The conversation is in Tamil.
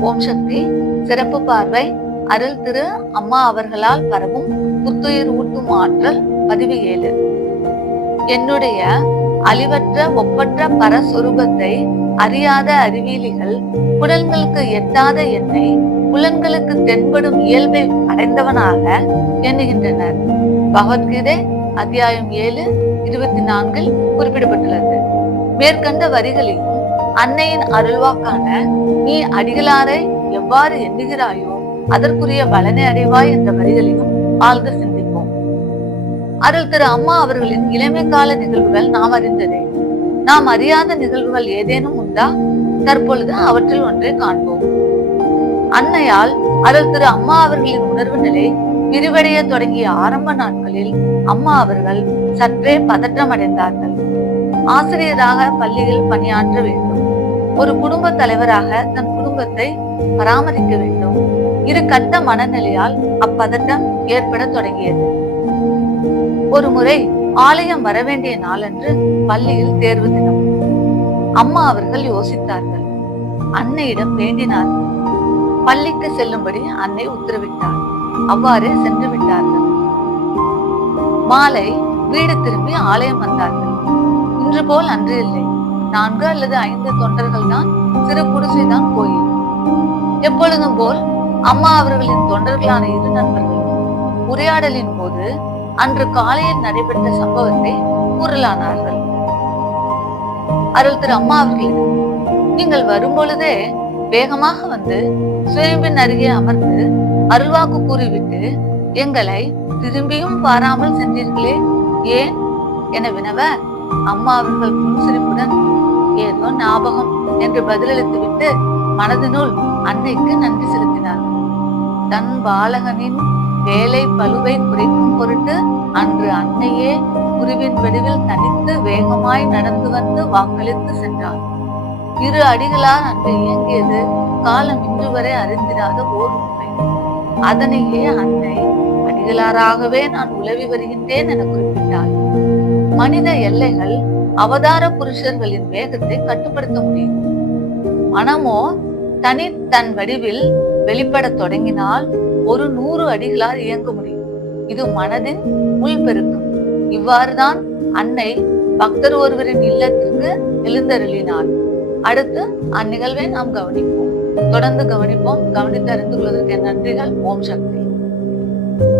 ஓம் சக்தி சிறப்பு பார்வை அருள் திரு அம்மா அவர்களால் பரவும் புத்துயிர் ஊட்டும் ஆற்றல் பதிவு ஏழு. என்னுடைய அழிவற்ற ஒப்பற்ற பரஸ்வரூபத்தை அறியாத அறிவியலிகள் புலன்களுக்கு எட்டாத என்னை புலன்களுக்கு தென்படும் இயல்பை அடைந்தவனாக எண்ணுகின்றனர். பகவத்கீதை அத்தியாயம் ஏழு இருபத்தி நான்கில் குறிப்பிடப்பட்டுள்ளது. மேற்கண்ட வரிகளையும் அன்னையின் அருள்வாக்கான நீ அடிகளாரை எவ்வாறு எண்ணுகிறாயோ அதற்குரிய பலனை அடைவாய் என்ற வரிகளையும் ஆழ்ந்து சிந்திப்போம். அருள் திரு அம்மா அவர்களின் இளமை கால நிகழ்வுகள் நாம் அறிந்ததே. நாம் அறியாத நிகழ்வுகள் ஏதேனும் உண்டா? தற்பொழுது அவற்றில் ஒன்றை காண்போம். அன்னையால் அருள் திரு அம்மா அவர்களின் உணர்வு நிலை விரிவடைய தொடங்கிய ஆரம்ப நாட்களில் அம்மா அவர்கள் சற்றே பதற்றம் அடைந்தார்கள் ஆசிரியராக பள்ளியில் பணியாற்ற வேண்டும். ஒரு குடும்ப தலைவராக தன் குடும்பத்தை பராமரிக்க வேண்டும். இரு கட்ட மனநிலையால் அப்பதட்டம் ஏற்பட தொடங்கியது. ஒரு முறை ஆலயம் வரவேண்டிய நாளன்று பள்ளியில் தேர்வு தினம். அம்மா அவர்கள் யோசித்தார்கள். அன்னையிடம் வேண்டினார்கள். பள்ளிக்கு செல்லும்படி அன்னை உத்தரவிட்டார் அவ்வாறு சென்று விட்டார்கள். மாலை வீடு திரும்பி ஆலயம் வந்தார்கள். இன்று போல் அன்று இல்லை. நான்கு அல்லது ஐந்து தொண்டர்கள் தான் சிறு குடிசைதான் கோயில். எப்பொழுதும் போல் அம்மா அவர்களின் தொண்டர்களான இரு நண்பர்கள் உரையாடலின் போது அன்று காலையில் நடைபெற்ற சம்பவத்தை கூறலானார்கள். அருள் திரு அம்மா அவர்களிடம் நீங்கள் வரும்பொழுதே வேகமாக வந்து சுயம்பின் அருகே அமர்ந்து அருள்வாக்கு கூறிவிட்டு எங்களை திரும்பியும் பாராமல் சென்றீர்களே ஏன்? என வினவ அம்மா அவர்கள் புன்சிரிப்புடன் ஏதோ ஞாபகம் என்று பதிலளித்துவிட்டு மனதினுள் அன்னைக்கு நன்றி செலுத்தினார். தன் பாலகனின் வேலை பழுவை குறைக்கும் பொருட்டு அன்று அன்னையே குருவின் வடிவில் தனித்து வேகமாய் நடந்து வந்து வாக்களித்து சென்றார். இரு அடிகளால் அன்று இயங்கியது காலம் இன்று வரை அறிந்திராத ஓர் உண்மை. அதனையே அன்னை அடிகளாராகவே நான் உலவி வருகின்றேன் என குறிப்பிட்டார் மனித எல்லைகள் அவதார புருஷர்களின் வேகத்தை கட்டுப்படுத்த முடியும். மனமோ தனி தன் வடிவில் வெளிப்படத் தொடங்கினால் ஒரு நூறு அடிகளால் இயங்க முடியும். இது மனதின் உள்பெருக்கம் இவ்வாறுதான் அன்னை பக்தர் ஒருவரின் இல்லத்திற்கு எழுந்தருளினார் அடுத்து அந்நிகழ்வை நாம் கவனிப்போம். தொடர்ந்து கவனிப்போம். கவனித்து அறிந்து கொள்வதற்கு நன்றிகள். ஓம் சக்தி.